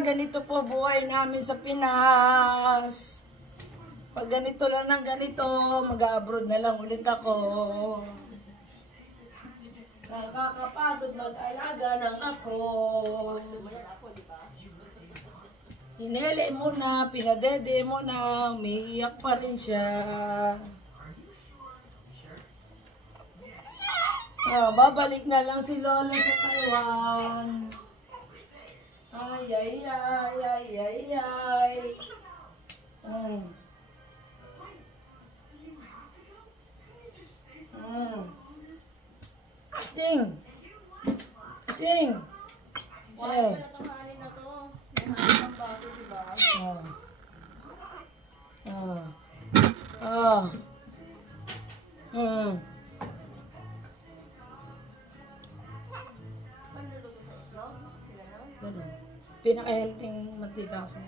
Ganito po buhay namin sa Pinas. Pag ganito lang ng ganito, mag-abroad na lang ulit ako. Nakakapagod mag-alaga ng ako. Hinele mo na, pinadede mo na, umiiyak pa rin siya. Babalik na lang si Lola sa Taiwan. Ay, ay, ay, ay, ay, ay. Ting! Ting! Wala na itong hanin na to. May hanin ng bago, diba? Panluluto sa islog? Pinaka-healthy mantika kasi.